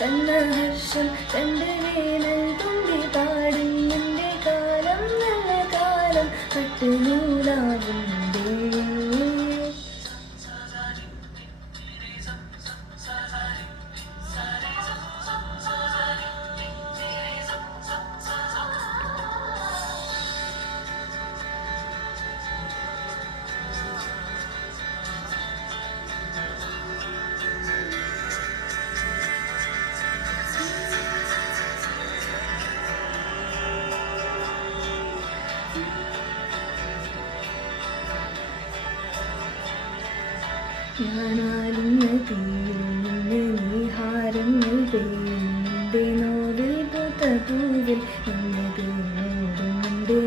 തന്ന ഹർഷം കണ്ട് വേനൽ തുമ്പി പാടുന്നുണ്ട് കാലം നല്ല കാലം പട്ടുനൂലാവുന്നുണ്ട് ഞാനാലിന്ന് തീരുന്ന നീഹാരങ്ങൾ പെയ്യുന്നുണ്ട് നോവിൽ പൂത്ത പൂവിൽ എന്നത് നോടുന്നുണ്ട്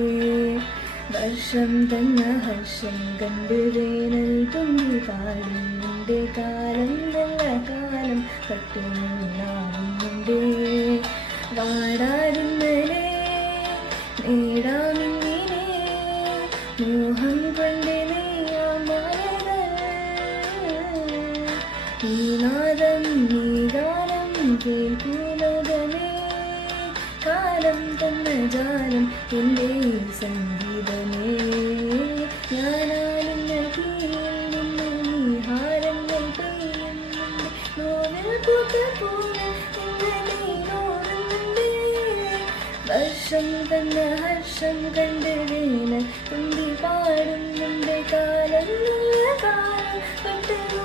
വർഷം തന്ന ഹർഷം കണ്ട് വേനൽ തുമ്പി പാടുന്നുണ്ട് കാലം നല്ല കാലം പട്ടുനൂലാവുന്നുണ്ട് വാടാതിന്നലെ നേടാമിങ്ങനെ മോഹം കൊണ്ട് ഈ നാദം ഈ ഗാനം കേൾക്കൂലോകമേ കാലം തന്ന ജാലം എൻ്റെ സംഗീതമേ ഞാനാലിൻ്റെ കീഴിൽ നിന്ന് നീഹാരങ്ങൾ പെയ്യുന്നുണ്ട് നോവിൽ പൂത്ത പൂവ് ഇങ്ങനെ നോടുന്നുണ്ട് വർഷം തന്ന ഹർഷം കണ്ട് വേനൽ തുമ്പി പാടുന്നുണ്ട് കാലം നല്ല കാലം പട്ടു